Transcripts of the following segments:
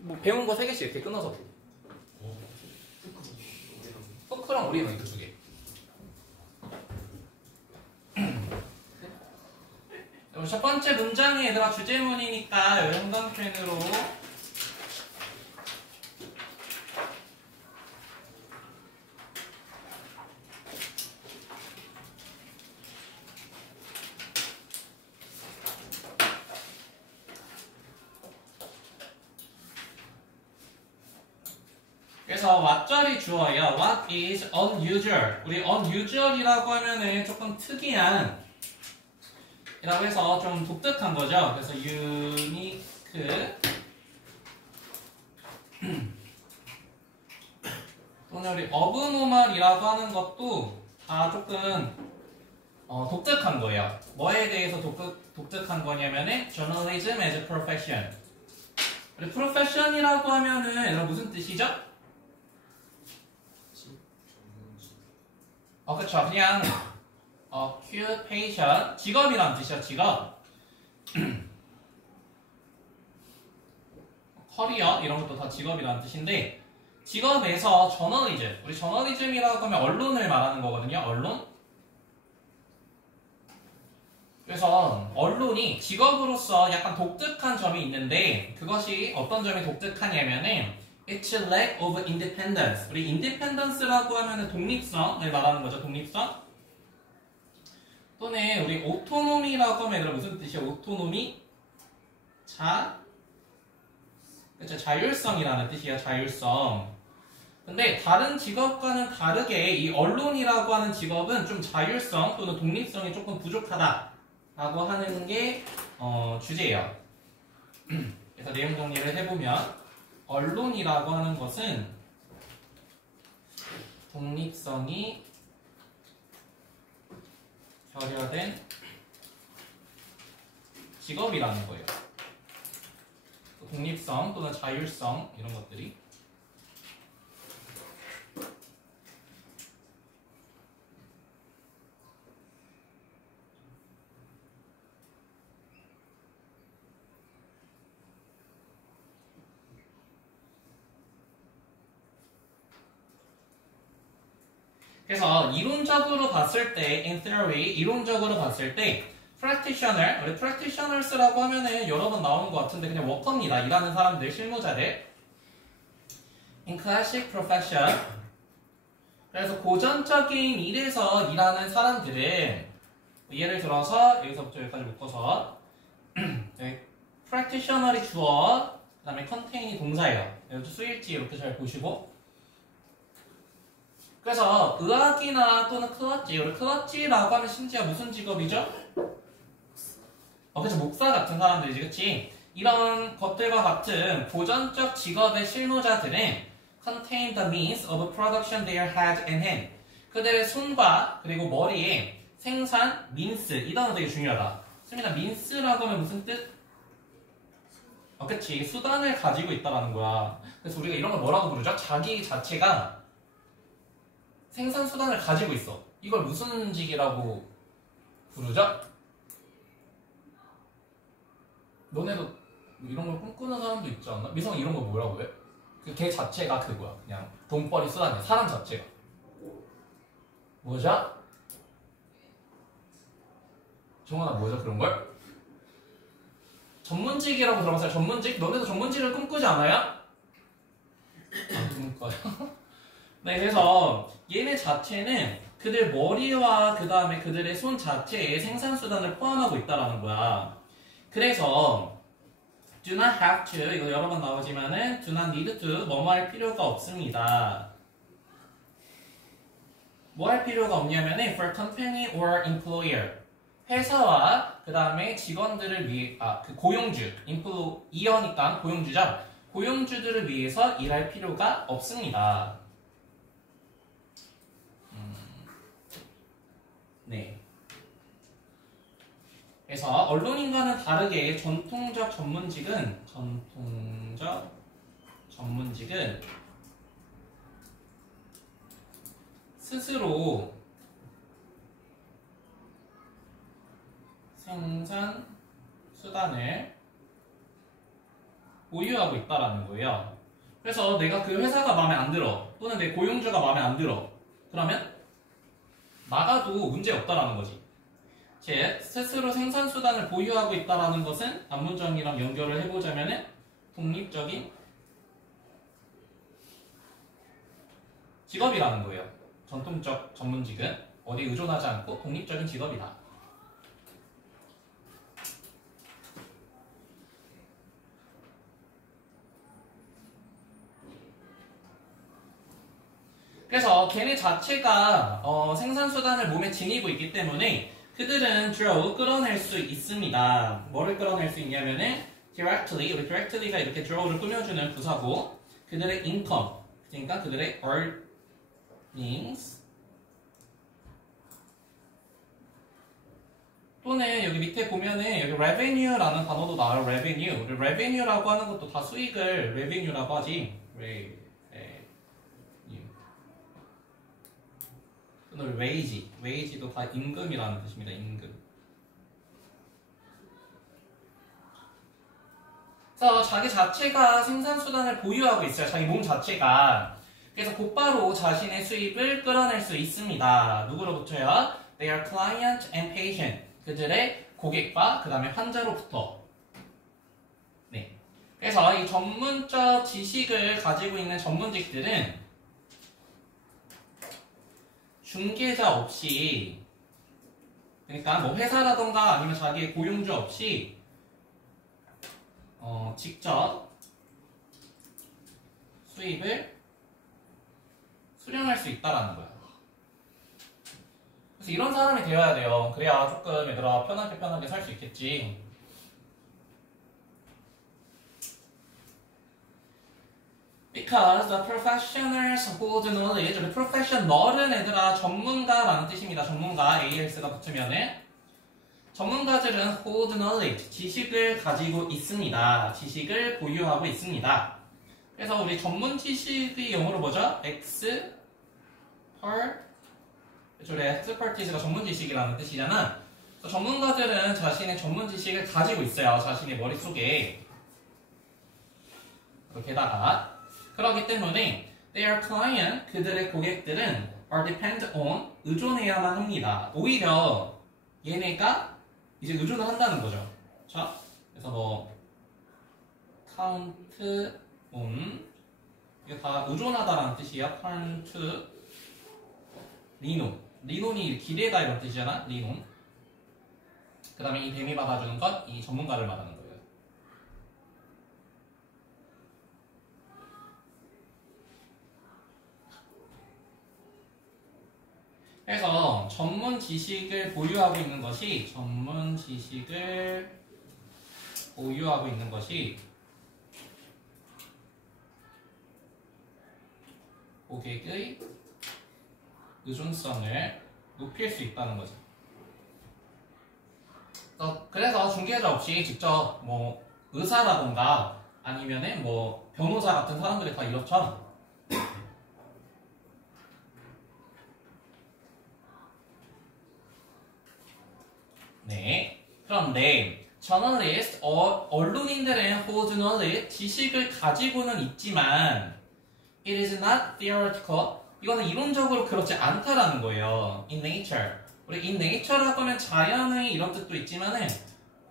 뭐 배운 거 3개씩 이렇게 끊어서 배워. 토크랑 우리는 이렇게 2개. 첫 번째 문장이 얘들아 주제문이니까 형광펜으로 그래서 what절이 주어예요. What is unusual? 우리 unusual이라고 하면은 조금 특이한 이라고 해서 좀 독특한 거죠. 그래서 unique 또는 우리 abnormal이라고 하는 것도 다 조금 독특한 거예요. 뭐에 대해서 독특한 거냐면은 journalism as a profession. 우리 profession이라고 하면은 얘들아 무슨 뜻이죠? 그쵸. 그냥 occupation 직업이란 뜻이야. 직업. 커리어 이런 것도 다 직업이라는 뜻인데 직업에서 저널리즘 우리 저널리즘이라고 하면 언론을 말하는 거거든요. 언론. 그래서 언론이 직업으로서 약간 독특한 점이 있는데 그것이 어떤 점이 독특하냐면은 It's a lack of independence. 우리 independence라고 하면은 독립성을 말하는 거죠. 독립성. 또는 우리 autonomy라고 하면 얘들아 무슨 뜻이야? autonomy? 그쵸? 자율성이라는 뜻이야. 자율성. 근데 다른 직업과는 다르게 이 언론이라고 하는 직업은 좀 자율성 또는 독립성이 조금 부족하다라고 하는 게 주제예요. 그래서 내용 정리를 해보면 언론이라고 하는 것은 독립성이 결여된 직업이라는 거예요. 독립성 또는 자율성 이런 것들이 그래서 이론적으로 봤을 때, in theory, 이론적으로 봤을 때 practitioner, 우리 practitioners라고 하면은 여러 번 나오는 것 같은데 그냥 워커입니다. 일하는 사람들, 실무자들. in classic profession. 그래서 고전적인 일에서 일하는 사람들은 예를 들어서 여기서부터 여기까지 묶어서 practitioner이 주어, 그 다음에 containing 동사예요. 여기 수일지 이렇게 잘 보시고 그래서 의학이나 또는 클러치, 우리 클러치라고 하면 심지어 무슨 직업이죠? 그쵸, 목사 같은 사람들이지, 그치? 이런 것들과 같은 고전적 직업의 실무자들은 contain the means of production their head and hand. 그들의 손과 그리고 머리에 생산, means, 이 단어 되게 중요하다. 수민아, means라고 하면 무슨 뜻? 그치, 수단을 가지고 있다라는 거야. 그래서 우리가 이런 걸 뭐라고 부르죠? 자기 자체가 생산 수단을 가지고 있어. 이걸 무슨 직이라고 부르죠? 너네도 이런 걸 꿈꾸는 사람도 있지 않나? 미성아 이런 거 뭐라고 해? 걔 자체가 그거야. 그냥 돈벌이 수단이야. 사람 자체가. 뭐죠? 정원아 뭐죠 그런 걸? 전문직이라고 들어봤어요. 전문직? 너네도 전문직을 꿈꾸지 않아요? 안 꿈꿔요? 네, 그래서 얘네 자체는 그들 머리와 그 다음에 그들의 손 자체에 생산수단을 포함하고 있다라는 거야. 그래서 do not have to, 이거 여러 번 나오지만은 do not need to, 뭐뭐 할 필요가 없습니다. 뭐 할 필요가 없냐면은 for company or employer, 회사와 그 다음에 직원들을 위해, 그 고용주, employer니까 고용주죠. 고용주들을 위해서 일할 필요가 없습니다. 네. 그래서 언론인과는 다르게 전통적 전문직은 스스로 생산 수단을 보유하고 있다라는 거예요. 그래서 내가 그 회사가 마음에 안 들어 또는 내 고용주가 마음에 안 들어 그러면 나가도 문제 없다라는 거지. 즉 스스로 생산수단을 보유하고 있다라는 것은 앞문장이랑 연결을 해보자면은 독립적인 직업이라는 거예요. 전통적 전문직은 어디 의존하지 않고 독립적인 직업이다. 그래서 걔네 자체가 생산수단을 몸에 지니고 있기 때문에 그들은 draw, 끌어낼 수 있습니다. 뭐를 끌어낼 수 있냐면은 directly, 우리 directly가 이렇게 draw를 꾸며주는 부사고 그들의 income, 그러니까 그들의 earnings 또는 여기 밑에 보면은 여기 revenue라는 단어도 나와요. revenue. 우리 revenue라고 하는 것도 다 수익을 revenue라고 하지. 또는 wage. wage도 다 임금이라는 뜻입니다. 임금. 그래서 자기 자체가 생산수단을 보유하고 있어요. 자기 몸 자체가. 그래서 곧바로 자신의 수입을 끌어낼 수 있습니다. 누구로부터요? Their client and patient. 그들의 고객과 그 다음에 환자로부터. 네. 그래서 이 전문적 지식을 가지고 있는 전문직들은 중개자 없이, 그러니까 뭐 회사라던가 아니면 자기의 고용주 없이 직접 수입을 수령할 수 있다라는 거야. 그래서 이런 사람이 되어야 돼요. 그래야 조금 얘들아 편하게 살 수 있겠지. Because the professionals hold knowledge. 우리 professional은 얘들아 전문가라는 뜻입니다. 전문가 AS가 붙으면은 전문가들은 hold knowledge 지식을 가지고 있습니다. 지식을 보유하고 있습니다. 그래서 우리 전문 지식이 영어로 뭐죠? expertise. 우리 expertise가 전문 지식이라는 뜻이잖아. 그래서 전문가들은 자신의 전문 지식을 가지고 있어요. 자신의 머릿속에. 게다가 그렇기 때문에 their client, 그들의 고객들은 are depend on, 의존해야만 합니다. 오히려 얘네가 이제 의존을 한다는 거죠. 자, 그래서 뭐 count on, 이게 다 의존하다라는 뜻이야. count, 리논, 리논이 기대다 이런 뜻이잖아. 리논. 그 다음에 이 뱀이 받아주는 건 이 전문가를 말하는 거예요. 그래서 전문 지식을 보유하고 있는 것이 고객의 의존성을 높일 수 있다는 거죠. 그래서 중개자 없이 직접 뭐 의사라던가 아니면은 뭐 변호사 같은 사람들이 다 이렇죠. 네. 그런데 journalist, 언론인들은 hold knowledge, 지식을 가지고는 있지만 it is not theoretical. 이거는 이론적으로 그렇지 않다라는 거예요. in nature. 우리 in nature라고 하면 자연의 이런 뜻도 있지만은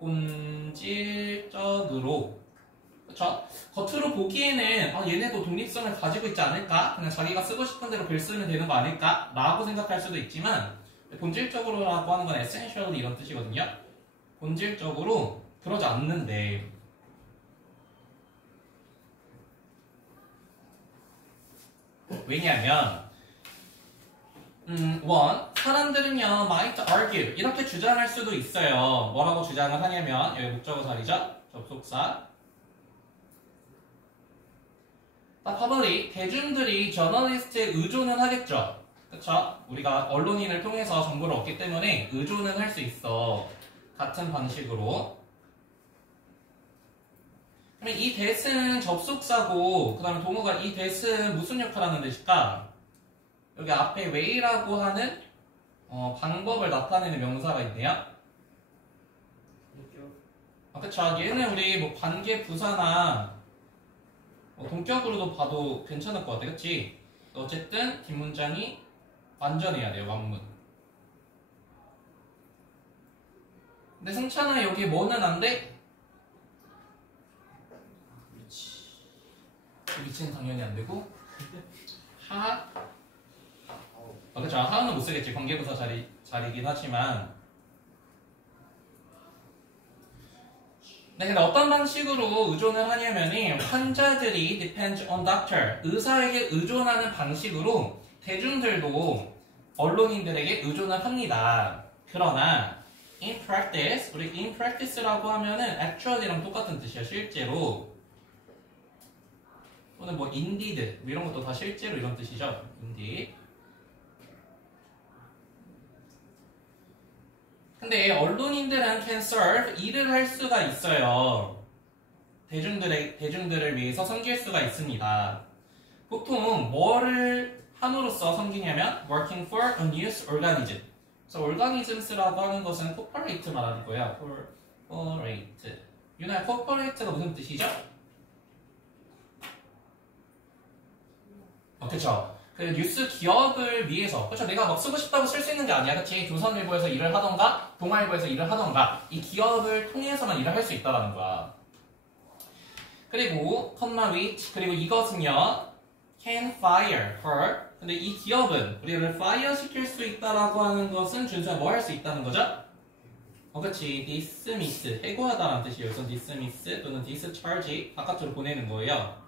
본질적으로, 그쵸? 겉으로 보기에는 얘네도 독립성을 가지고 있지 않을까? 그냥 자기가 쓰고 싶은 대로 글 쓰면 되는 거 아닐까? 라고 생각할 수도 있지만 본질적으로라고 하는 건 essentially 이런 뜻이거든요. 본질적으로 그러지 않는데 왜냐하면 사람들은요 might argue 이렇게 주장할 수도 있어요. 뭐라고 주장을 하냐면 여기 목적어 자리죠. 접속사 public, 대중들이 저널리스트에 의존은 하겠죠. 그쵸? 우리가 언론인을 통해서 정보를 얻기 때문에 의존은 할 수 있어. 같은 방식으로. 그러면 이 that은 접속사고 그 다음에 동호가 이 that은 무슨 역할을 하는 뜻일까? 여기 앞에 way라고 하는 방법을 나타내는 명사가 있네요. 그쵸? 얘는 우리 뭐 관계 부사나 동격으로도 봐도 괜찮을 것 같아, 그치? 어쨌든 뒷문장이 완전해야 돼요, 완문. 근데 승찬아 여기 뭐는 안 돼? 위치는 당연히 안 되고 하 그쵸. 하는 못 쓰겠지. 관계부사 자리긴 하지만. 네, 근데 어떤 방식으로 의존을 하냐면이 환자들이 depend on doctor, 의사에게 의존하는 방식으로 대중들도 언론인들에게 의존을 합니다. 그러나 in practice, 우리 in practice라고 하면은 actual이랑 똑같은 뜻이야. 실제로. 또는 뭐 indeed 이런 것도 다 실제로 이런 뜻이죠. indeed. 근데 언론인들은 can serve, 일을 할 수가 있어요. 대중들을 위해서 섬길 수가 있습니다. 보통 뭐를 함으로써 섬기냐면 working for a news organism. 그래서 organisms라고 하는 것은 corporate 말하는 거야. corporate. 유나 corporate가 무슨 뜻이죠? 그쵸. 그 뉴스 기업을 위해서, 그쵸. 내가 막 쓰고 싶다고 쓸 수 있는 게 아니야. 그치. 조선일보에서 일을 하던가, 동아일보에서 일을 하던가, 이 기업을 통해서만 일을 할 수 있다는 거야. 그리고, comma which, 그리고 이것은요, can fire her. 근데 이 기업은 우리를 fire 시킬 수 있다라고 하는 것은 준수한 뭐 할 수 있다는 거죠? 그치. dismiss, 해고하다라는 뜻이에요. 그래서 dismiss 또는 discharge, 바깥으로 보내는 거예요.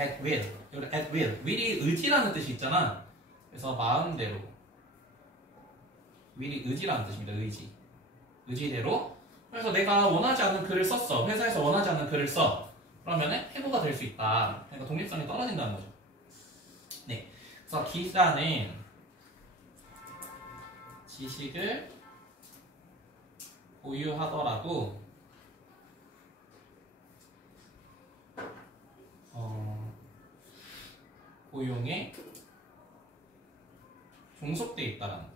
at will. 여기 at will. will이 의지라는 뜻이 있잖아. 그래서 마음대로. will이 의지라는 뜻입니다. 의지. 의지대로. 그래서 내가 원하지 않는 글을 썼어. 회사에서 원하지 않는 글을 써. 그러면은 해고가 될 수 있다. 그러니까 독립성이 떨어진다는 거죠. 네. 그래서 기자는 지식을 보유하더라도 고용에 종속돼 있다라는 거예요.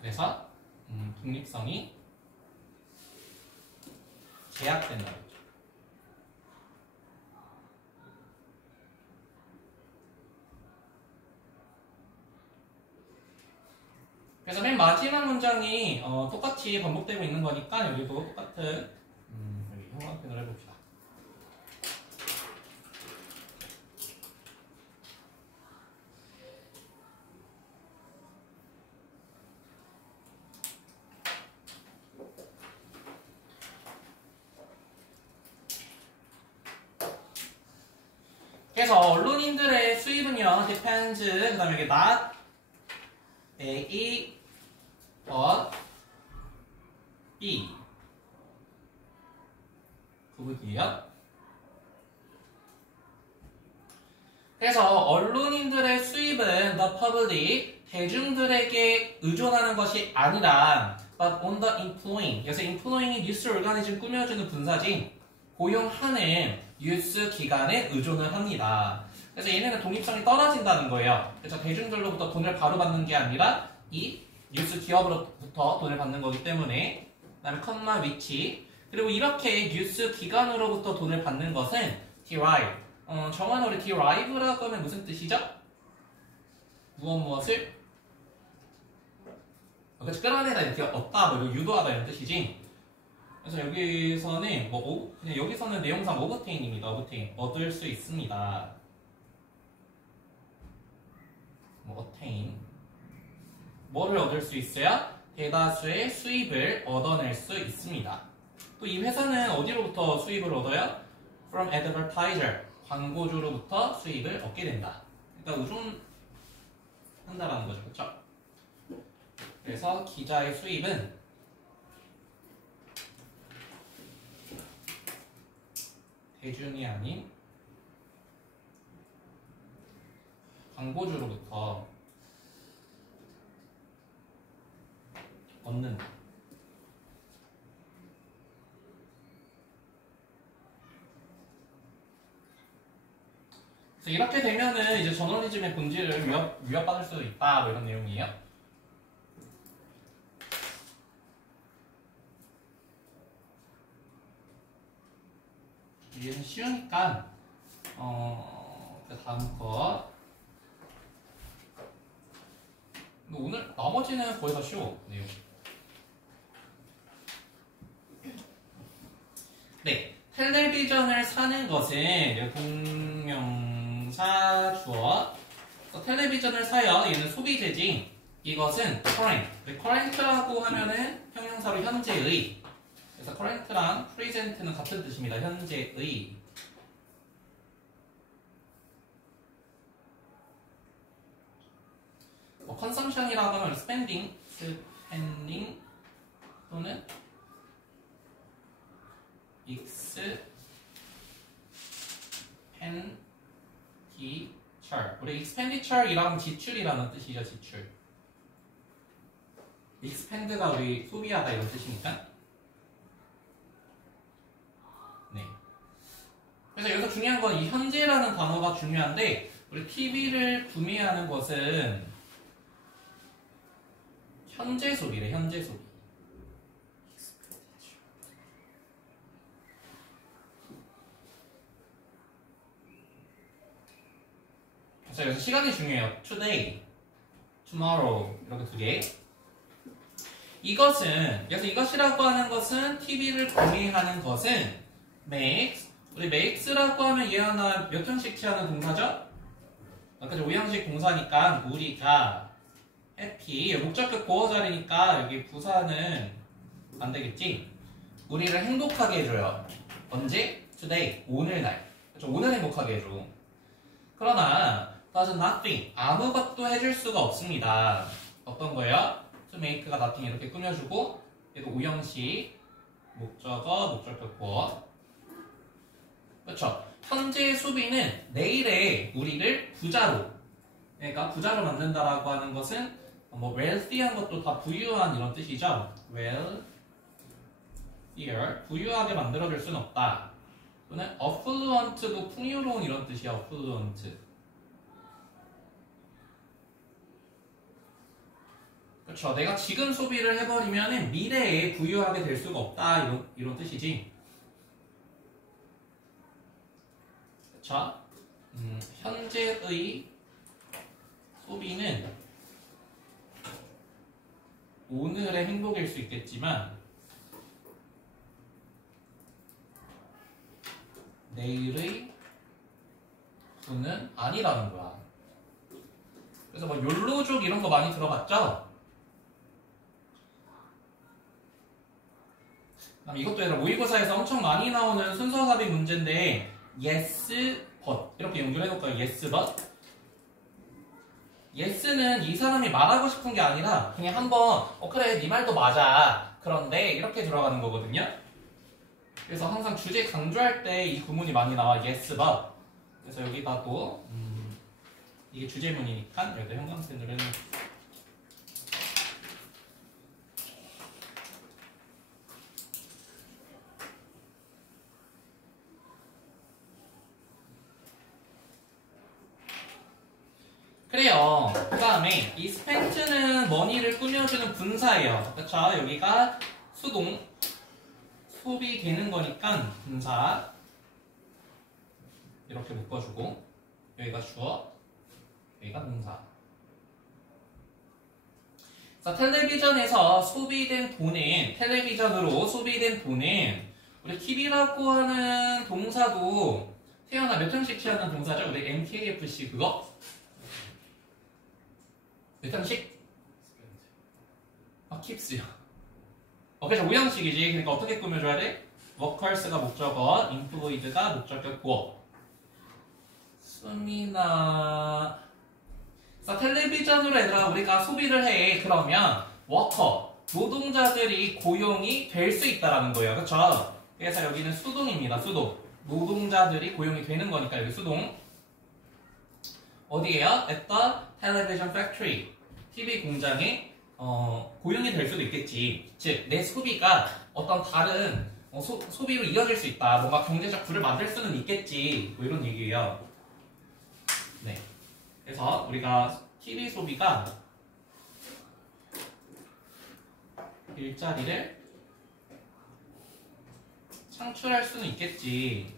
그래서 독립성이 제약된다는 거죠. 그래서 맨 마지막 문장이 똑같이 반복되고 있는 거니까 여기도 똑같은 여기 형광펜으로 해봅시다. 그래서 언론인들의 수입은요, depends, 그 다음에 여기 not A, but B 부분이에요. 그래서 언론인들의 수입은 the public, 대중들에게 의존하는 것이 아니라 but on the employing, 그래서 employing이 뉴스 오르가니즘 꾸며주는 분사진, 고용하는 뉴스 기관에 의존을 합니다. 그래서 얘네는 독립성이 떨어진다는 거예요. 그래서 대중들로부터 돈을 바로 받는 게 아니라 이 뉴스 기업으로부터 돈을 받는 거기 때문에. 그 다음에 컴마 위치. 그리고 이렇게 뉴스 기관으로부터 돈을 받는 것은 derive. 정원어를 derive라고 하면 무슨 뜻이죠? 무엇을? 그치, 끌어내다 이렇게 얻다, 뭐 유도하다 이런 뜻이지. 그래서 여기서는 그냥 여기서는 내용상 obtain입니다. obtain. 얻을 수 있습니다. obtain. 뭐를 얻을 수 있어야? 대다수의 수입을 얻어낼 수 있습니다. 또 이 회사는 어디로부터 수입을 얻어요? From advertiser. 광고주로부터 수입을 얻게 된다. 그러니까 의존한다라는 거죠. 그렇죠? 그래서 기자의 수입은 대중이 아닌 광고주로부터 얻는다. 이렇게 되면은 이제 저널리즘의 본질을 위협받을 수도 있다. 뭐 이런 내용이에요. 얘는 쉬우니까 그 다음 거. 오늘 나머지는 거의 다 쉬워. 내용. 네, 텔레비전을 사는 것은 동명사 주어. 텔레비전을 사요. 얘는 소비재지. 이것은 current. current라고 하면은 형용사로 현재의. 그래서 current랑 present는 같은 뜻입니다. 현재의. consumption이라고 하면 spending 또는 expenditure. 우리 expenditure이라는 지출이라는 뜻이죠. 지출. expend가 우리 소비하다 이런 뜻이니까. 네. 그래서 여기서 중요한 건 이 현재라는 단어가 중요한데 우리 TV를 구매하는 것은 현재 소비래. 현재 소비. 그래서 여기서 시간이 중요해요. Today, tomorrow 이렇게 두 개. 이것은 그래서 이것이라고 하는 것은 TV를 구매하는 것은 makes. 우리 makes라고 하면 얘 하나 몇 형식 취하는 동사죠? 아까 5형식 동사니까 우리가 happy. 목적격 보어 자리니까 여기 부사는 안 되겠지? 우리를 행복하게 해줘요. 언제? Today. 오늘날. 그렇죠? 오늘 행복하게 해줘. 그러나 does nothing. 아무것도 해줄 수가 없습니다. 어떤 거예요? to make가 nothing 이렇게 꾸며주고 얘도 5형식 목적어, 목적격 보어. 그렇죠? 현재의 소비는 내일의 우리를 부자로, 그러니까 부자로 만든다라고 하는 것은 뭐 wealthy한 것도 다 부유한 이런 뜻이죠. wealthier, 부유하게 만들어줄 수는 없다. 또는 affluent도 풍요로운 이런 뜻이야. affluent. 그렇죠. 내가 지금 소비를 해버리면 미래에 부유하게 될 수가 없다. 이런 뜻이지. 그렇죠. 현재의 소비는 오늘의 행복일 수 있겠지만 내일의 부는 아니라는 거야. 그래서 뭐 욜로족 이런 거 많이 들어봤죠? 이것도 얘들아 모의고사에서 엄청 많이 나오는 순서삽입 문제인데 yes, but 이렇게 연결해 놓을까요? yes, but yes는 이 사람이 말하고 싶은 게 아니라 그냥 한번 그래 네 말도 맞아 그런데 이렇게 들어가는 거거든요. 그래서 항상 주제 강조할 때 이 구문이 많이 나와 yes, but. 그래서 여기다도 이게 주제문이니까 여기다 형광펜으로 해놓을게요. 그래요. 그 다음에 이 spent는 money를 꾸며주는 분사예요. 그렇죠? 여기가 수동 소비되는 거니까 분사 이렇게 묶어주고 여기가 주어 여기가 동사. 자, 텔레비전에서 소비된 돈은 텔레비전으로 소비된 돈은 우리 TV라고 하는 동사도 태어나 몇 형식 취하는 동사죠? 우리 MKFC 그거? 몇 형식? keeps요. 그래서 5형식이지. 그러니까 어떻게 꾸며줘야 돼? workers가 목적어, employed가 목적격 보어. 수민아. 자, 텔레비전으로 얘들아 우리가 소비를 해. 그러면 워커, 노동자들이 고용이 될 수 있다라는 거예요. 그렇죠? 그래서 여기는 수동입니다. 수동. 노동자들이 고용이 되는 거니까 여기 수동. 어디에요? at the television factory. TV 공장에 고용이 될 수도 있겠지. 즉, 내 소비가 어떤 다른 소비로 이어질 수 있다. 뭔가 경제적 부를 만들 수는 있겠지. 뭐 이런 얘기예요. 네. 그래서 우리가 TV 소비가 일자리를 창출할 수는 있겠지.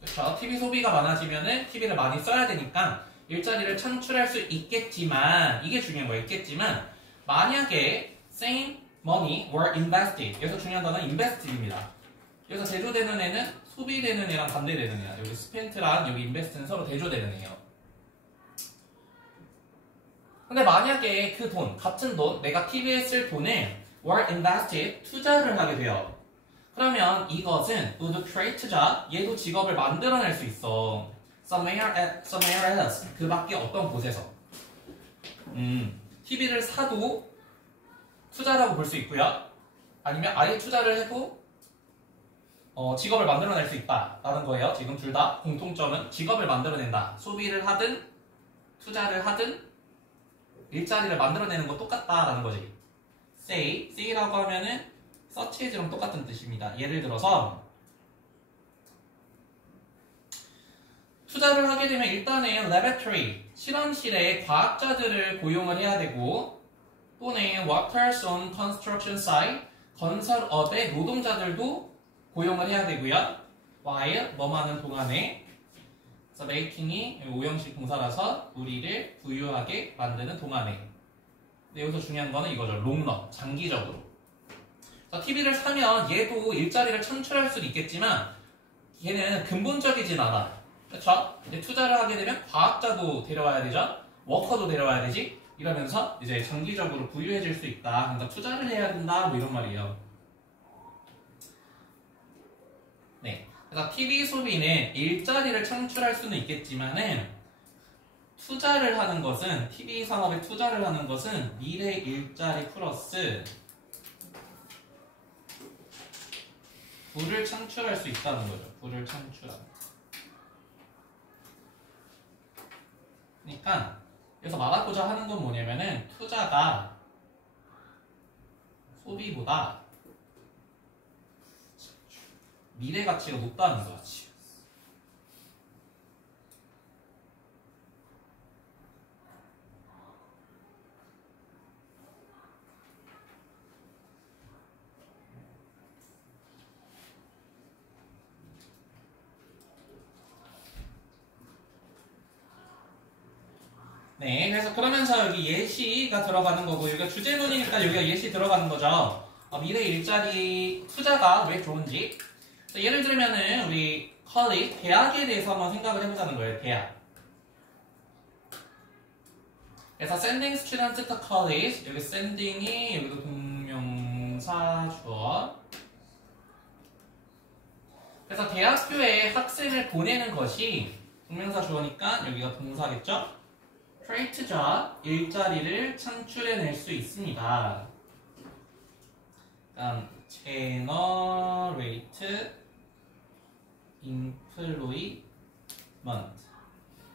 그렇죠. TV 소비가 많아지면은 TV를 많이 써야 되니까 일자리를 창출할 수 있겠지만, 이게 중요한 거예요. 있겠지만 만약에 same money were invested, 여기서 중요한 단어는 invested입니다. 여기서 대조되는 애는 소비되는 애랑 반대되는 애야. 여기 spent랑 여기 invest는 서로 대조되는 애예요. 근데 만약에 그 돈, 같은 돈, 내가 TV에 쓸 돈을 were invested, 투자를 하게 돼요. 그러면 이것은 would create job, 얘도 직업을 만들어낼 수 있어. somewhere else, 그 밖에 어떤 곳에서. TV를 사도 투자라고 볼 수 있고요. 아니면 아예 투자를 해도 직업을 만들어낼 수 있다라는 거예요. 지금 둘 다 공통점은 직업을 만들어낸다. 소비를 하든 투자를 하든 일자리를 만들어내는 거 똑같다라는 거지. say라고 하면은 such as랑 똑같은 뜻입니다. 예를 들어서 투자를 하게 되면 일단은 laboratory, 실험실에 과학자들을 고용을 해야 되고, 또는 workers on construction site, 건설업의 노동자들도 고용을 해야 되고요. while, 뭐하는 동안에, 그래서 making이 오형식 동사라서 우리를 부유하게 만드는 동안에. 근데 여기서 중요한 거는 이거죠. 롱런, 장기적으로. TV를 사면 얘도 일자리를 창출할 수도 있겠지만 얘는 근본적이진 않아. 그렇죠? 이제 투자를 하게 되면 과학자도 데려와야 되죠. 워커도 데려와야 되지. 이러면서 이제 장기적으로 부유해질 수 있다. 그러니까 투자를 해야 된다. 뭐 이런 말이에요. 네. 그래서 TV 소비는 일자리를 창출할 수는 있겠지만은 투자를 하는 것은, TV 산업에 투자를 하는 것은 미래 일자리 플러스 부를 창출할 수 있다는 거죠. 부를 창출하는. 그러니까 여기서 말하고자 하는 건 뭐냐면은 투자가 소비보다 미래 가치가 높다는 거지. 네, 그래서 그러면서 여기 예시가 들어가는 거고, 여기가 주제문이니까 여기가 예시 들어가는 거죠. 미래 일자리 투자가 왜 좋은지. 예를 들면은 우리 college, 대학에 대해서 한번 생각을 해보자는 거예요. 대학. 그래서 sending students to college, 여기 sending이 여기도 동명사 주어. 그래서 대학교에 학생을 보내는 것이 동명사 주어니까 여기가 동사겠죠? create job, 일자리를 창출해낼 수 있습니다. generate employment,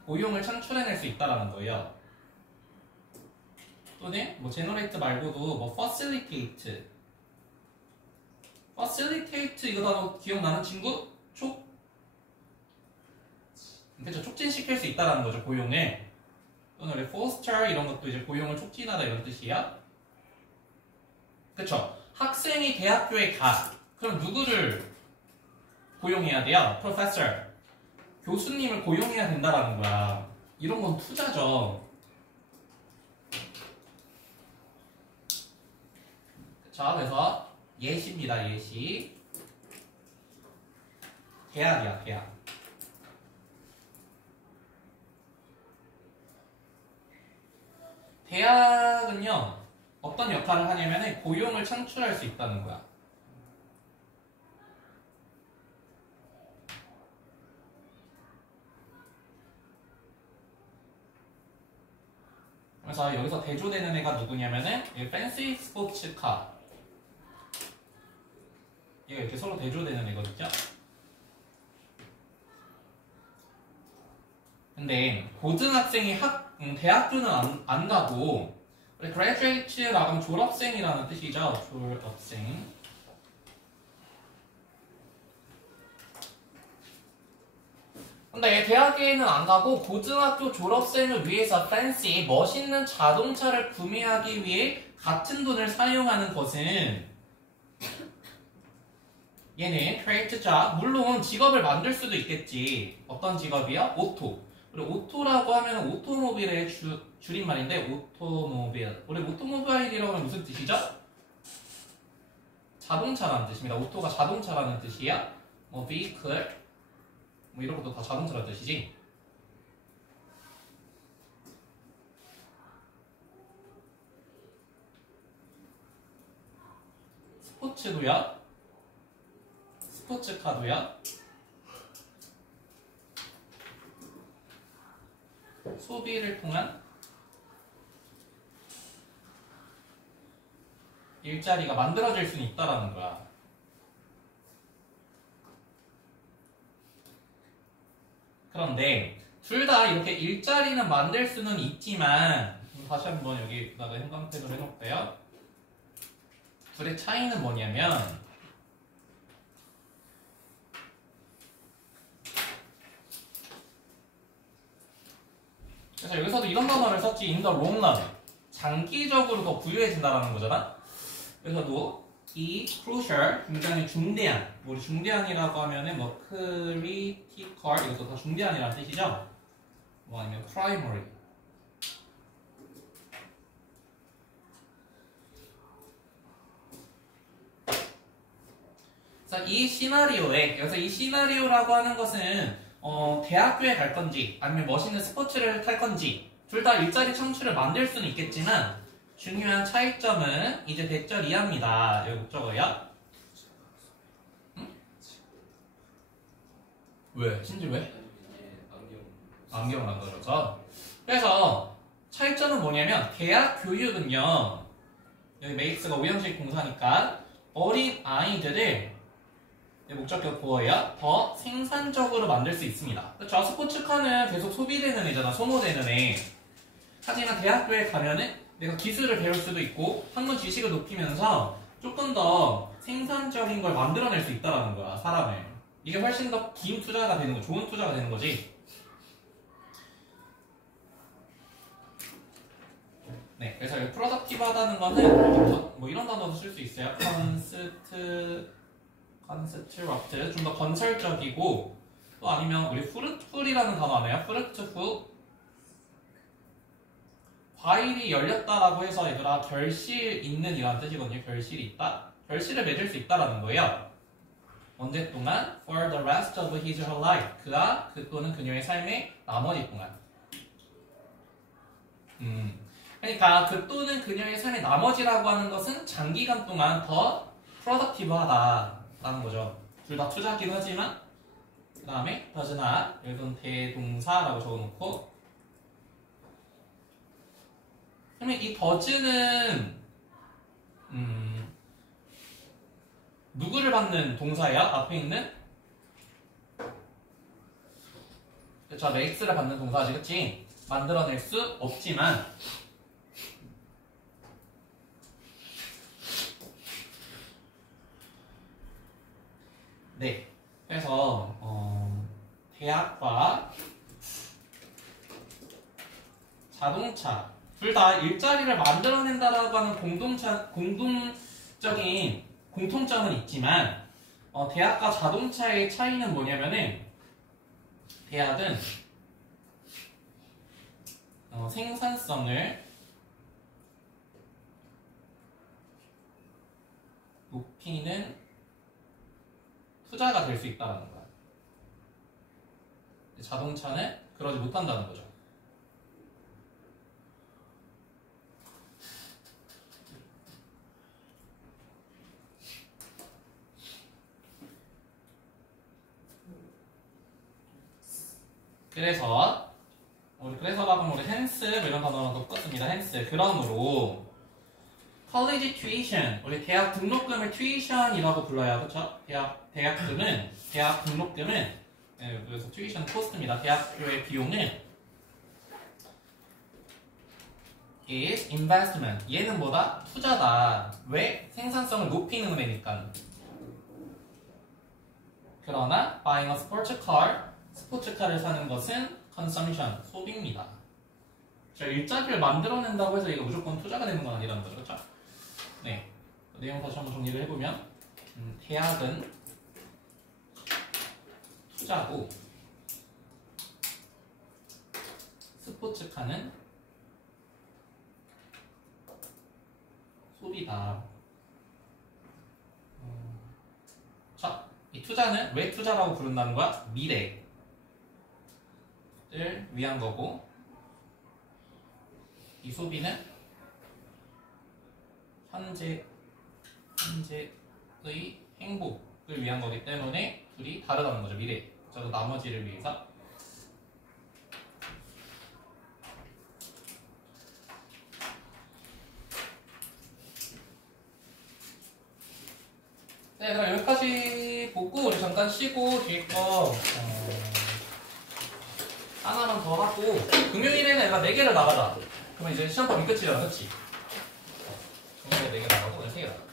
고용을 창출해낼 수 있다라는 거예요. 또는 뭐 generate 말고도 뭐 facilitate 이거 다 기억나는 친구? 그쵸, 촉진시킬 수 있다라는 거죠, 고용을. 또는 우리 foster 이런 것도 이제 고용을 촉진하다 이런 뜻이야. 그쵸? 학생이 대학교에 가. 그럼 누구를 고용해야 돼요? professor. 교수님을 고용해야 된다라는 거야. 이런 건 투자죠. 그쵸? 그래서 예시입니다. 예시. 대학이야, 대학. 대학은요, 어떤 역할을 하냐면 고용을 창출할 수 있다는 거야. 그래서 여기서 대조되는 애가 누구냐면은 팬시 스포츠카. 얘가 이렇게 서로 대조되는 애거든요. 근데 고등학생이 대학교는 안 가고 우리 graduate라고 하면 졸업생이라는 뜻이죠. 졸업생. 근데 대학에는 안 가고 고등학교 졸업생을 위해서 fancy, 멋있는 자동차를 구매하기 위해 같은 돈을 사용하는 것은 얘는 create job. 물론 직업을 만들 수도 있겠지. 어떤 직업이야? 오토. 그리고 오토라고 하면 오토모빌의 줄임말인데 오토모빌. 우리 오토모바일이라고 하면 무슨 뜻이죠? 자동차라는 뜻입니다. 오토가 자동차라는 뜻이야. 뭐 vehicle 뭐 이런 것도 다 자동차라는 뜻이지. 스포츠도야. 스포츠카도야. 소비를 통한 일자리가 만들어질 수는 있다라는 거야. 그런데 둘 다 이렇게 일자리는 만들 수는 있지만 다시 한번 여기다가 형광펜으로 해놓을게요. 둘의 차이는 뭐냐면 그래서 여기서도 이런 단어를 썼지. in the long run. 장기적으로 더 부유해진다라는 거잖아. 그래서도 이 crucial, 굉장히 중대한, 우리 중대한이라고 하면은 뭐 critical, 이것도 더 중대한이라는 뜻이죠. 뭐 아니면 primary. 그래서 이 시나리오에, 그래서 이 시나리오라고 하는 것은 대학교에 갈 건지 아니면 멋있는 스포츠를 탈 건지 둘 다 일자리 창출을 만들 수는 있겠지만 중요한 차이점은 이제 대절 이하입니다. 여기 목적어야. 응? 왜? 진지 왜? 안경을 안 가져서. 그래서 차이점은 뭐냐면 대학 교육은요. 여기 메이크스가 오형식 공사니까 어린 아이들을 목적격 보어야 더 생산적으로 만들 수 있습니다. 그렇죠? 스포츠카는 계속 소비되는 애잖아. 소모되는 애. 하지만 대학교에 가면은 내가 기술을 배울 수도 있고 학문 지식을 높이면서 조금 더 생산적인 걸 만들어낼 수 있다는 거야. 사람을. 이게 훨씬 더 긴 투자가 되는 거, 좋은 투자가 되는 거지. 네, 그래서 프로덕티브하다는 거는 뭐 이런 단어도 쓸 수 있어요. 컨스트럭트, 좀 더 건설적이고, 또 아니면 우리 fruitful이라는 단어 아나요? fruitful. 과일이 열렸다라고 해서 얘들아 결실 있는 이라는 뜻이거든요. 결실이 있다. 결실을 맺을 수 있다라는 거예요. 언제 동안? For the rest of his or her life. 그가 그 또는 그녀의 삶의 나머지 동안. 그러니까 그 또는 그녀의 삶의 나머지라고 하는 것은 장기간 동안 더 프로덕티브하다라는 거죠. 둘 다 투자하긴 하지만 그 다음에 does not 여기서는 대동사라고 적어놓고 그러면 이 does는 누구를 받는 동사야? 앞에 있는? 그쵸, make를 받는 동사지, 그치? 만들어낼 수 없지만 네, 그래서 대학과 자동차 둘 다 일자리를 만들어낸다라고 하는 공동적인 공통점은 있지만 대학과 자동차의 차이는 뭐냐면은 대학은 생산성을 높이는 투자가 될 수 있다는 거야. 자동차는 그러지 못한다는 거죠. 그래서라고 하면 우리 hence 이런 단어랑 똑같습니다. hence 그러므로 college tuition 우리 대학 등록금을 tuition이라고 불러요. 그렇죠? 대학 등록금은 그래서 tuition cost입니다. 대학교의 비용은 is investment. 얘는 뭐다? 투자다. 왜? 생산성을 높이는 애니까. 그러나 buying a sports car, 스포츠카를 사는 것은 consumption, 소비입니다. 자, 일자리를 만들어낸다고 해서 이거 무조건 투자가 되는 건 아니라는 거죠. 그렇죠? 네. 내용 다시 한번 정리를 해보면 대학은 투자고 스포츠카는 소비다. 자, 이 투자는 왜 투자라고 부른다는 거야? 미래를 위한 거고, 이 소비는 현재의 행복을 위한 거기 때문에 둘이 다르다는 거죠. 미래. 저도 나머지를 위해서. 네, 그럼 여기까지 보고 우리 잠깐 쉬고 뒤에 거 하나만 더 하고 금요일에는 내가 4개를 나가자. 그러면 이제 시험 범위 끝이잖아, 그렇지? 금요일에 4개 나가고 오늘 3개 나가.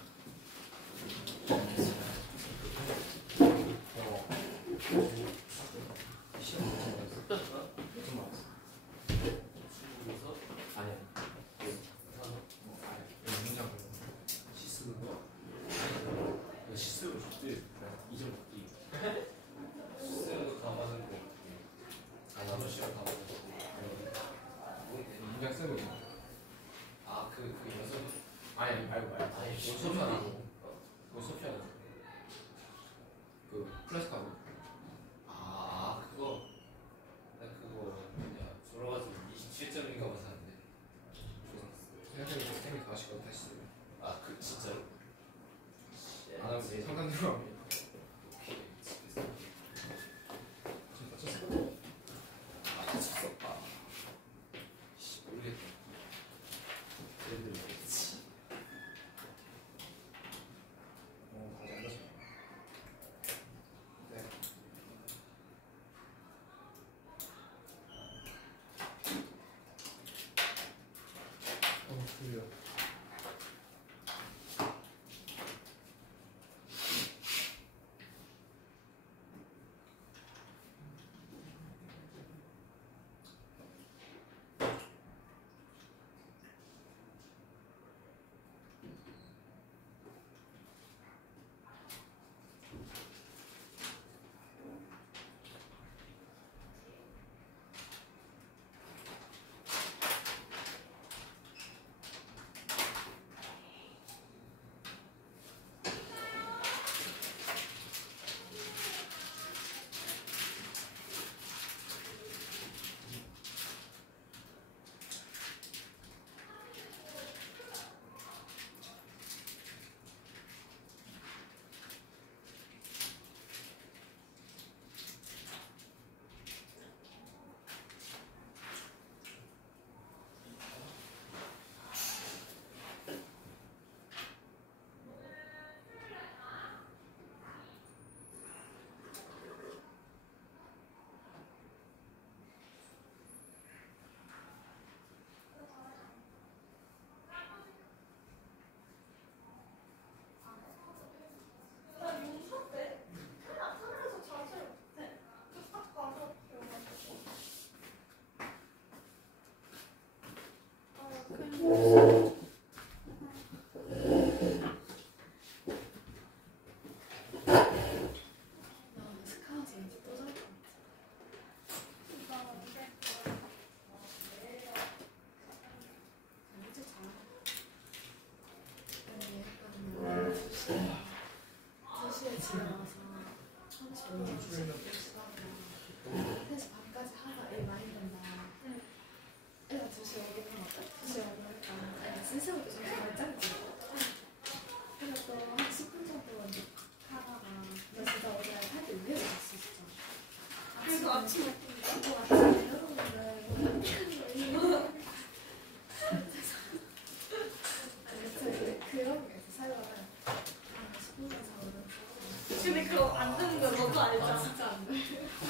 근데 그거 안 되는 거 너도 알잖아. 진짜 안 돼.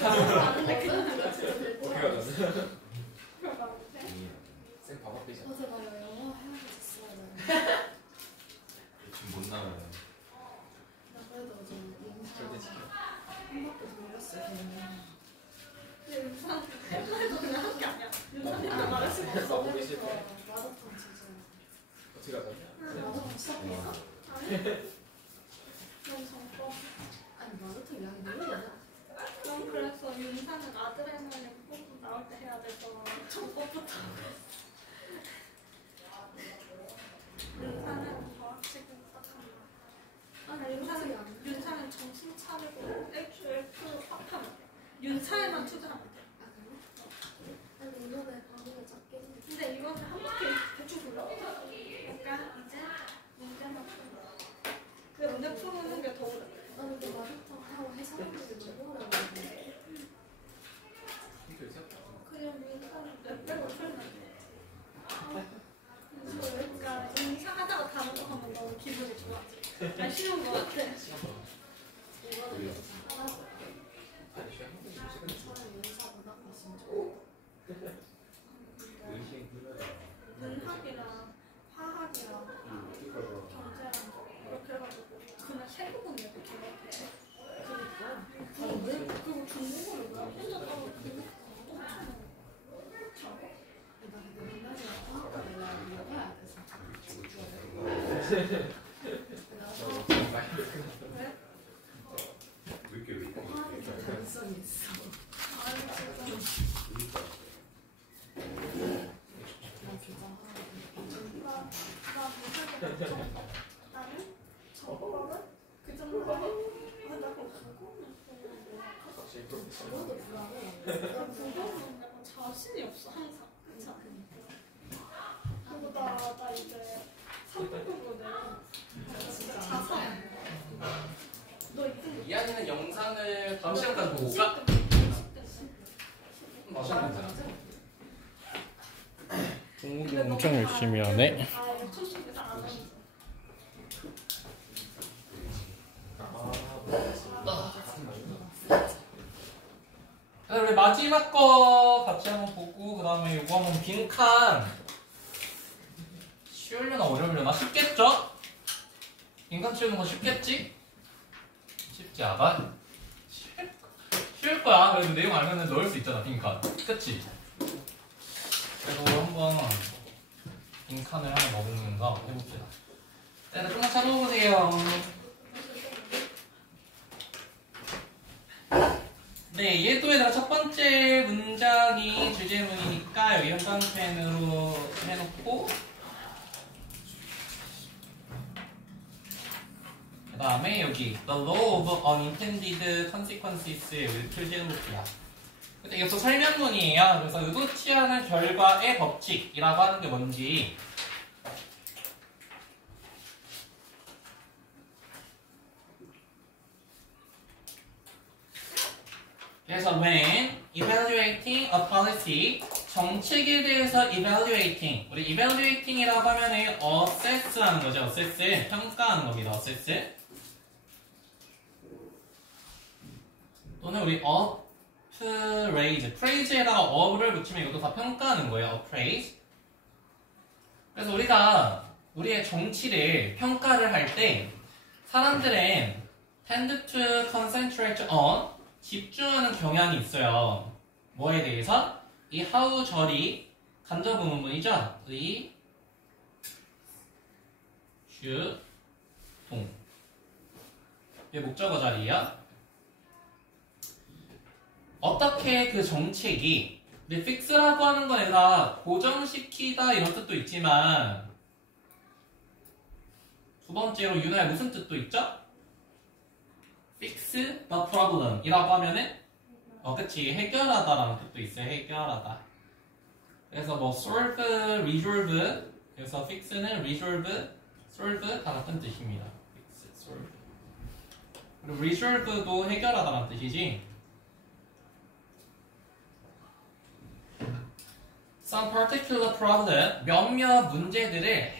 안 돼. 그거 진짜 될 거야. 어떻게 하셨어요? 그럼 안 돼. 쌤 밥 앞에 있잖아. 어제 봐요. 근데 윤상 해도 그냥 한 게 아니야. 윤상이가 말할 수가 없어. 나보기 싫대. 마라톤 진짜. 어떻게 하자? 마라톤 시작했어? 아니. 넌 정법. 아니 마라톤 양이 너무 많아. 넌 그래서 윤상은 아드레날린 뿜뿜 나올 때 해야 돼서 정법부터 하고 있어. 윤상은 지금 딱 한다. 아니 윤상은 정신 차리고 F 합하면 돼. 윤사에만 투자하면 돼. 아 그래? 아니 이번에 방송에 작게 했는데. 근데 이거는 한 바퀴 대충 돌려. 약간 이제 문제만 풀어. 근데 문제 푸는 게 더 어려워. 아 근데 마라톤 하고 해설하는 게 너무 어려워. 그냥 윤상은 몇 배로 풀면 돼. 그러니까 인사하다가 다른 거 하면 너무 기분이 좋아지. 아 쉬운 거 같아. 이거는 연사 하나. 사람 연사보다 훨씬 좋아. 문학이랑 화학이랑 경제랑 이렇게 해가지고 그냥 세 부분 이렇게 기억해. 그러니까. 그리고 중국어를 왜 혼자 따로 잘해? 나 근데 옛날에 화학과 내가 이거 해야 돼서. 왜? 화학이 가능성이 있어. 아니 진짜. 나 진짜 화학. 나 문학이 나는 정법은 그 정도로 해. 나 그거 저도 불안해. 나 그거는 약간 자신이 없어 항상. 그쵸? 그리고 나 이제 3등급으로 진짜 자상. 너 2등급. 이한이는 영상을 다음 시간까지 보고 올까? 공부 엄청 열심히 하네. 아, 초심에서 안 하는. 그다음에 우리 마지막 거 같이 한번 보고 그 다음에 이거 한번 빈칸 쉬우려나 어려우려나 쉽겠죠? 빈칸 치우는 거 쉽겠지? 쉽지 않아? 쉬울 거야. 그래도 내용 알면은 넣을 수 있잖아 빈칸. 그치? 그래서 한번 빈칸을 한번 넣어보면서 해봅시다. 자, 일단 끝나 찾아보세요. 네, 얘도 얘들아 첫 번째 문장이 주제문이니까 여기 현관펜으로 해놓고 그 다음에 여기 The law of unintended consequences 여기 표시해놓을게요. 근데 이것도 설명문이에요. 그래서 의도치 않은 결과의 법칙이라고 하는 게 뭔지 그래서 when evaluating a policy 정책에 대해서 evaluating 우리 evaluating이라고 하면은 assess라는 거죠. assess 평가하는 겁니다. assess 또는 우리 appraise praise에다가 up를 붙이면 이것도 다 평가하는 거예요. appraise 그래서 우리가 우리의 정치를 평가를 할 때 사람들은 tend to concentrate on 집중하는 경향이 있어요. 뭐에 대해서? 이 how 절이 간접 의문문이죠. 의, 주, 동. 이게 목적어 자리예요. 어떻게 그 정책이 근데 fix라고 하는 건 얘가 고정시키다 이런 뜻도 있지만 두 번째로 윤호의 무슨 뜻도 있죠? fix the problem 이라고 하면은 그치 해결하다라는 뜻도 있어요. 해결하다. 그래서 뭐 solve, resolve 그래서 fix는 resolve, solve 다 같은 뜻입니다. fix, solve 그리고 resolve도 해결하다라는 뜻이지. Some particular problem 몇몇 문제들을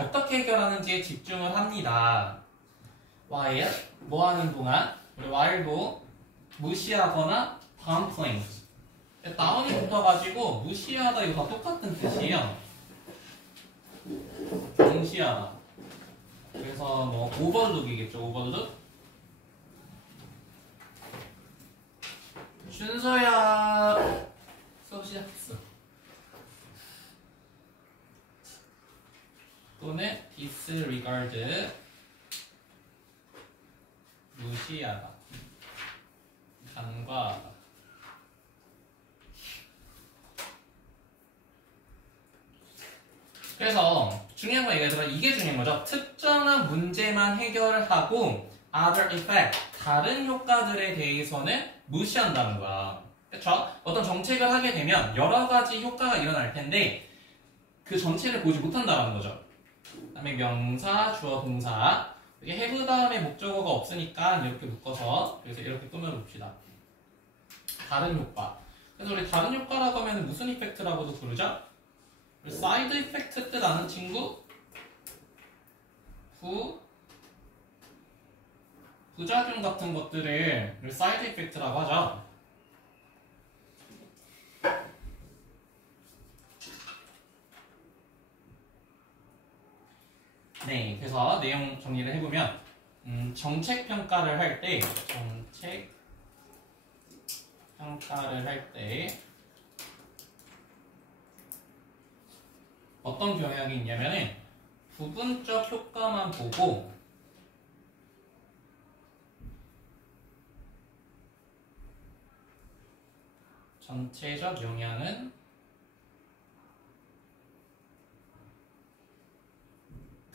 어떻게 해결하는지에 집중을 합니다. while 뭐 하는 동안 우리 while도 무시하거나 downplaying 다운이 붙어가지고 무시하다 이거 다 똑같은 뜻이에요. 경시하다. 그래서 뭐 overlook이겠죠. overlook 준서야 수업 시작했어. 또는 disregard 무시하다 간과하다. 그래서 중요한 거 얘기하자면 이게 중요한 거죠. 특정한 문제만 해결하고 other effect 다른 효과들에 대해서는 무시한다는 거야. 그렇죠? 어떤 정책을 하게 되면 여러 가지 효과가 일어날 텐데 그 전체를 보지 못한다는 거죠. 그다음에 명사, 주어, 동사 이게 have 다음에 목적어가 없으니까 이렇게 묶어서 그래서 이렇게 꾸며봅시다. 다른 효과. 그래서 우리 다른 효과라고 하면 무슨 이펙트라고도 부르죠? 사이드 이펙트 뜻 아는 친구? 부작용 같은 것들을 사이드 이펙트라고 하죠. 네, 그래서 내용 정리를 해보면 정책 평가를 할 때 어떤 경향이 있냐면은 부분적 효과만 보고 전체적 영향은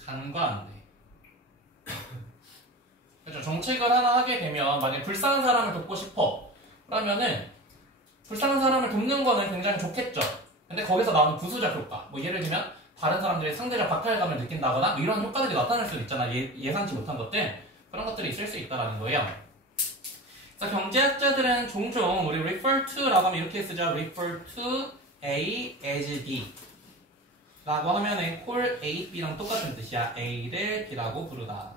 간과한대. 그렇죠. 정책을 하나 하게 되면 만약에 불쌍한 사람을 돕고 싶어. 그러면은 불쌍한 사람을 돕는 거는 굉장히 좋겠죠. 근데 거기서 나오는 부수적 효과. 뭐 예를 들면 다른 사람들이 상대적 박탈감을 느낀다거나 뭐 이런 효과들이 나타날 수도 있잖아. 예상치 못한 것들. 그런 것들이 있을 수 있다는 거예요. 그래서 경제학자들은 종종 우리 refer to라고 하면 이렇게 쓰죠. refer to A as B 라고 하면은 콜 A, B랑 똑같은 뜻이야. A를 B라고 부르다.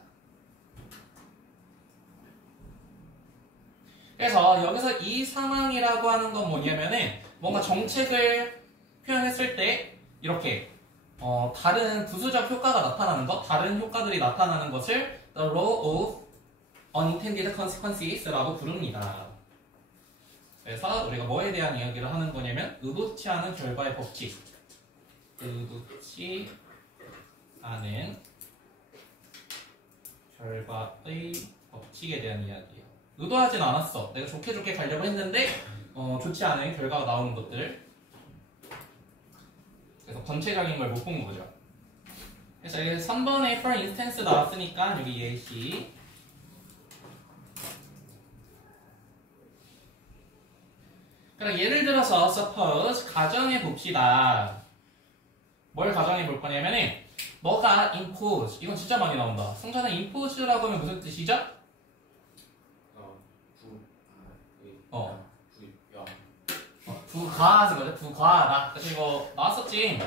그래서 여기서 이 상황이라고 하는 건 뭐냐면은 뭔가 정책을 표현했을 때 이렇게 다른 부수적 효과가 나타나는 것, 다른 효과들이 나타나는 것을 the law of unintended consequences라고 부릅니다. 그래서 우리가 뭐에 대한 이야기를 하는 거냐면 의도치 않은 결과의 법칙, 의도치 않은 결과의 법칙에 대한 이야기예요. 의도하진 않았어. 내가 좋게 가려고 했는데 좋지 않은 결과가 나오는 것들. 그래서 전체적인 걸 못 본 거죠. 그래서 여기 3번에 for instance 나왔으니까 여기 예시. 그럼 예를 들어서 suppose 가정해 봅시다. 뭘 가정해 볼 거냐면은 너가 impose 이건 진짜 많이 나온다. 승자는 impose라고 하면 무슨 뜻이죠? 부과하는 거죠. 부과하다. 그래서 이거 나왔었지.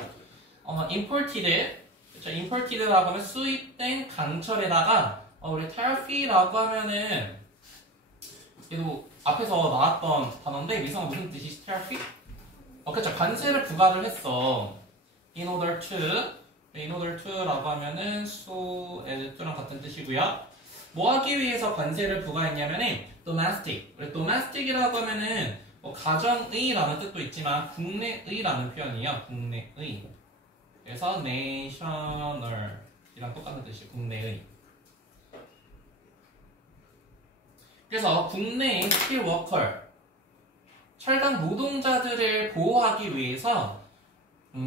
imported, 그렇죠? imported라고 하면 수입된 강철에다가 우리 tariff라고 하면은 얘도 앞에서 나왔던 단어인데 미성은 무슨 뜻이지? tariff? 그렇죠. 관세를 부과를 했어. in order to라고 하면은 so as to랑 같은 뜻이고요. 뭐 하기 위해서 관세를 부과했냐면은 domestic. 우리 domestic이라고 하면은 가정의라는 뜻도 있지만 국내의라는 표현이에요. 국내의. 그래서 national 이랑 똑같은 뜻이에요. 국내의. 그래서 국내의 스킬 워커 철강 노동자들을 보호하기 위해서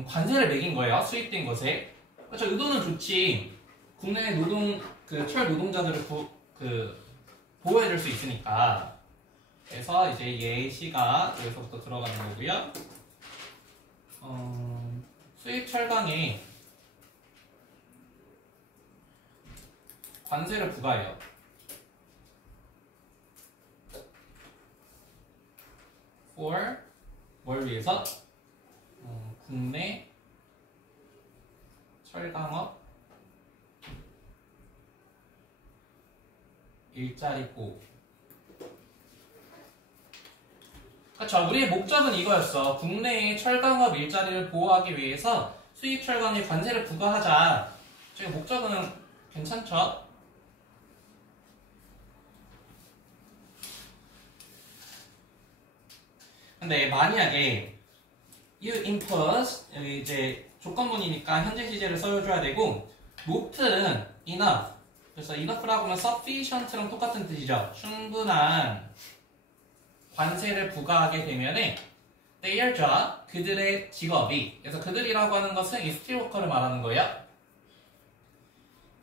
관세를 매긴 거예요. 수입된 것에. 그렇죠. 의도는 좋지. 국내 철 노동자들을 보호해줄 수 있으니까. 그래서 이제 예시가 여기서부터 들어가는 거고요. 수입 철강에 관세를 부과해요. for 뭘 위해서? 국내 철강업 일자리 보호. 그렇죠. 우리의 목적은 이거였어. 국내의 철강업 일자리를 보호하기 위해서 수입 철강에 관세를 부과하자. 지금 목적은 괜찮죠? 근데 만약에 you impose 여기 이제 조건문이니까 현재 시제를 써줘야 되고 not는 enough 그래서 enough라고 하면 sufficient랑 똑같은 뜻이죠. 충분한 관세를 부과하게 되면은 their job 그들의 직업이 그래서 그들이라고 하는 것은 이 스틸워커를 말하는 거예요.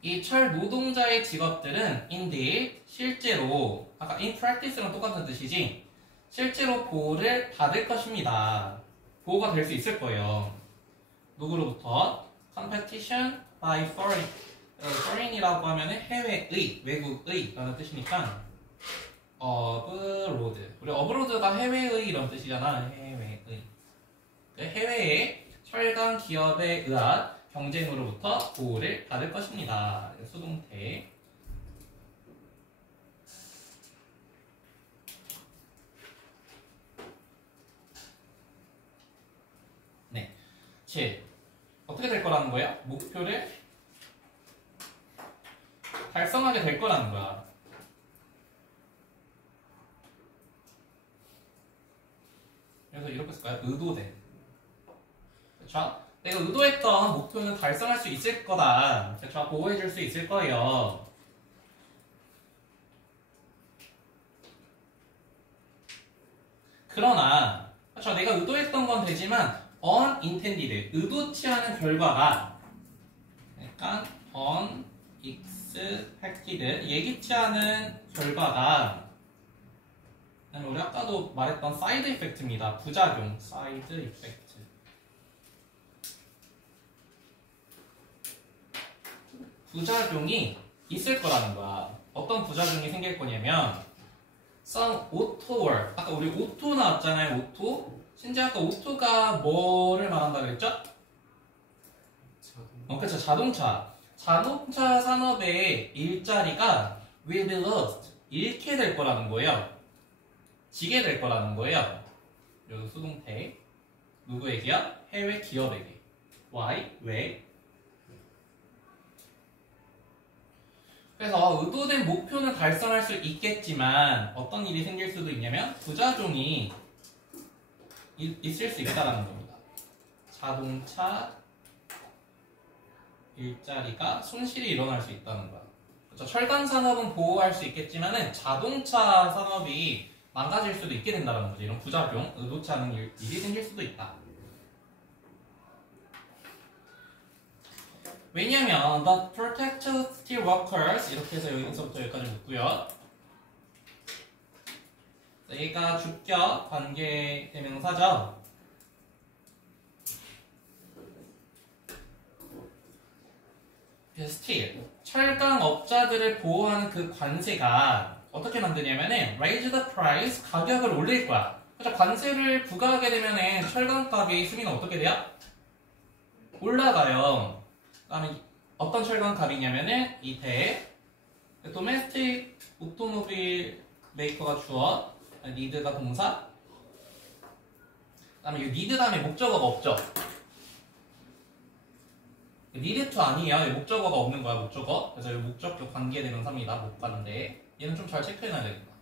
이 철 노동자의 직업들은 indeed 실제로 아까 in practice랑 똑같은 뜻이지 실제로 보호를 받을 것입니다. 보호가 될 수 있을 거예요. 누구로부터? competition by foreign foreign이라고 하면은 해외의 외국의 라는 뜻이니까 abroad 우리 abroad가 해외의 이런 뜻이잖아. 해외의 해외의 철강 기업에 의한 경쟁으로부터 보호를 받을 것입니다. 수동태. 네. 7. 어떻게 될 거라는 거예요? 목표를 달성하게 될 거라는 거야. 그래서 이렇게 쓸까요? 의도된. 그쵸? 내가 의도했던 목표는 달성할 수 있을 거다. 그쵸? 보호해줄 수 있을 거예요. 그러나, 그쵸? 내가 의도했던 건 되지만, unintended, 의도치 않은 결과가, 약간, unexpected, 예기치 않은 결과가, 우리 아까도 말했던 사이드 이펙트입니다. 부작용, 사이드 이펙트. 부작용이 있을 거라는 거야. 어떤 부작용이 생길 거냐면 some auto work 아까 우리 오토 나왔잖아요. 오토 신재 아까 오토가 뭐를 말한다 그랬죠? 그렇죠. 자동차 산업의 일자리가 will be lost 잃게 될 거라는 거예요. 지게 될 거라는 거예요. 여기 수동태 누구에게요? 해외 기업에게. Why? 왜? 그래서 의도된 목표는 달성할 수 있겠지만 어떤 일이 생길 수도 있냐면 부작용이 있을 수 있다는 겁니다. 자동차 일자리가 손실이 일어날 수 있다는 거야. 그렇죠? 철강 산업은 보호할 수 있겠지만은 자동차 산업이 망가질 수도 있게 된다는 거죠. 이런 부작용, 의도치 않은 일이 생길 수도 있다. 왜냐면 the protected steel workers 이렇게 해서 여기서부터 여기까지 묻고요. 얘가 주격 관계 대명사죠. steel 철강 업자들을 보호하는 그 관세가 어떻게 만드냐면은 raise the price 가격을 올릴 거야. 그래서 관세를 부과하게 되면은 철강값이 수미는 어떻게 돼요? 올라가요. 그다음에 어떤 철강값이냐면은 이태 도메스틱 오토모빌 메이커가 주어 니드가 동사 그다음에 이 니드 다음에 목적어가 없죠. 니드 투 아니에요. 목적어가 없는 거야. 목적어. 그래서 이 목적격 관계대명사입니다. 못 가는데 얘는 좀 잘 체크해놔야 되겠다.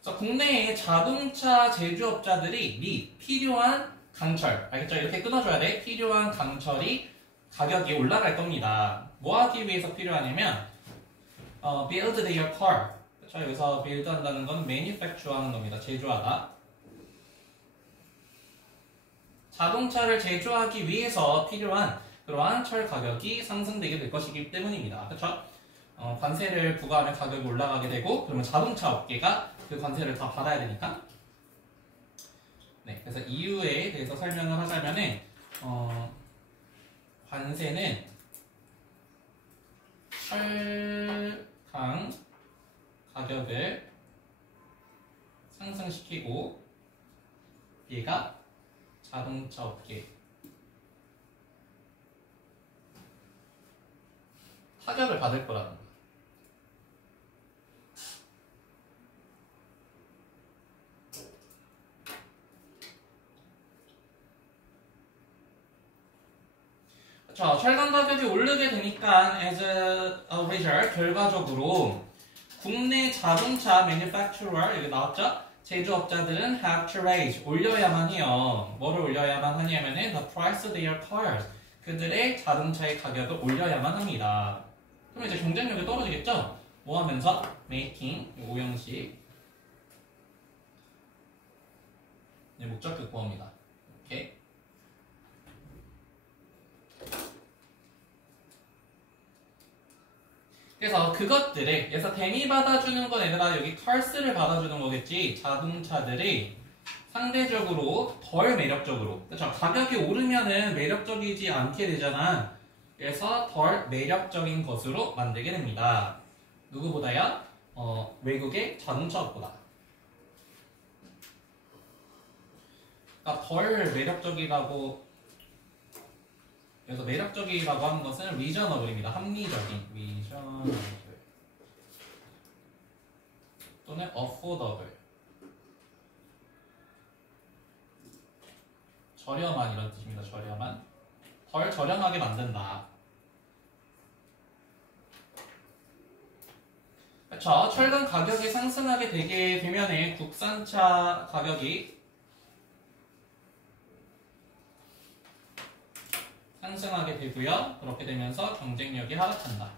그래서 국내의 자동차 제조업자들이 필요한 강철, 알겠죠? 이렇게 끊어줘야 돼. 필요한 강철이 가격이 올라갈 겁니다. 뭐 하기 위해서 필요하냐면 build their car. 그렇죠? 여기서 build 한다는 건 manufacture 하는 겁니다. 제조하다. 자동차를 제조하기 위해서 필요한 그러한 철 가격이 상승되게 될 것이기 때문입니다. 그렇죠? 관세를 부과하면 가격이 올라가게 되고 그러면 자동차 업계가 그 관세를 다 받아야 되니까 네, 그래서 이유에 대해서 설명을 하자면은 관세는 철강 가격을 상승시키고 얘가 자동차 업계 타격을 받을 거라는 거야. 자, 철강 가격이 오르게 되니까 as a result 결과적으로 국내 자동차 manufacturer 여기 나왔죠? 제조업자들은 have to raise 올려야만 해요. 뭐를 올려야만 하냐면은 the price of their cars 그들의 자동차의 가격을 올려야만 합니다. 그럼 이제 경쟁력이 떨어지겠죠? 뭐 하면서? making 오형식 목적격 구어입니다. 오케이. 그래서 그것들을 그래서 댐이 받아주는 건 얘들아 여기 카스를 받아주는 거겠지. 자동차들이 상대적으로 덜 매력적으로 그렇죠. 가격이 오르면은 매력적이지 않게 되잖아. 그래서 덜 매력적인 것으로 만들게 됩니다. 누구보다요? 외국의 자동차업보다. 그러니까 덜 매력적이라고 그래서 매력적이라고 하는 것은 reasonable입니다. 합리적인 reasonable 또는 affordable 저렴한 이런 뜻입니다. 저렴한 덜 저렴하게 만든다. 그렇죠. 철강 가격이 상승하게 되게 되면은 국산차 가격이 상승하게 되고요. 그렇게 되면서 경쟁력이 하락한다.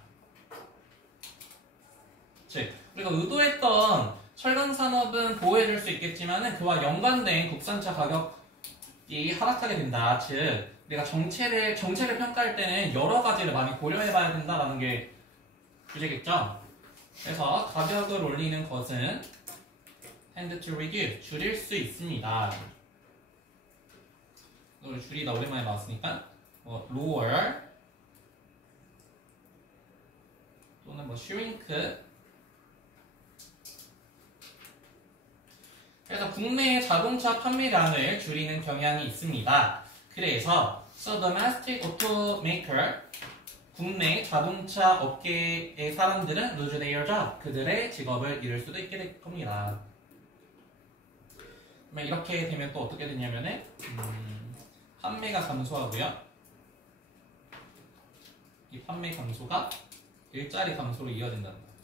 즉, 우리가 의도했던 철강 산업은 보호해줄 수 있겠지만은 그와 연관된 국산차 가격이 하락하게 된다. 즉, 우리가 정체를 평가할 때는 여러 가지를 많이 고려해봐야 된다라는 게 주제겠죠. 그래서 가격을 올리는 것은 tend to reduce 줄일 수 있습니다. 이걸 줄이다 오랜만에 나왔으니까. lower 또는 shrink 그래서 국내 자동차 판매량을 줄이는 경향이 있습니다. 그래서 so domestic automaker 국내 자동차 업계의 사람들은 lose their job 그들의 직업을 잃을 수도 있게 될 겁니다. 그러면 이렇게 되면 또 어떻게 되냐면은 판매가 감소하고요. 이 판매 감소가 일자리 감소로 이어진다는 거예요.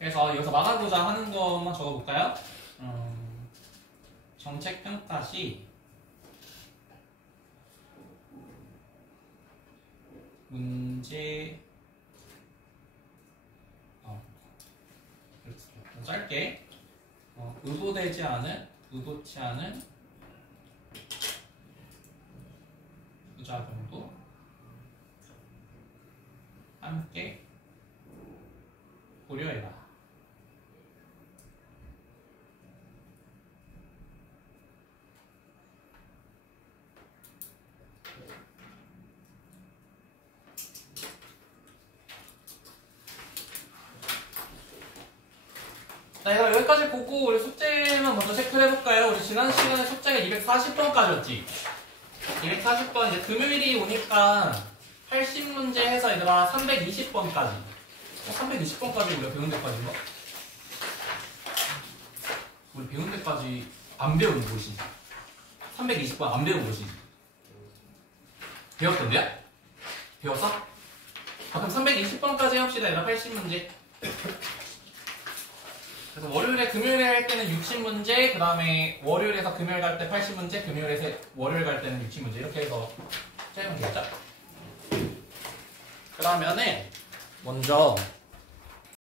그래서 여기서 막아보자 하는 것만 적어볼까요? 정책 평가 시 문제 짧게 의도되지 않은, 의도치 않은 부작용도 함께 고려해라. 자, 얘들아 여기까지 보고 우리 숙제만 먼저 체크를 해볼까요? 우리 지난 시간에 숙제가 240번까지였지? 240번 이제 금요일이 오니까 80문제 해서 얘들아 320번까지 320번까지 우리가 배운 데까지인가? 우리 배운 데까지 안 배운 곳이지 320번 안 배운 곳이지 배웠던데요? 배웠어? 그럼 320번까지 해봅시다 얘들아 80문제 그래서 월요일에 금요일에 할 때는 60문제 그 다음에 월요일에서 금요일 갈 때 80문제 금요일에서 월요일 갈 때는 60문제 이렇게 해서 짜면 되겠죠? 그러면은 먼저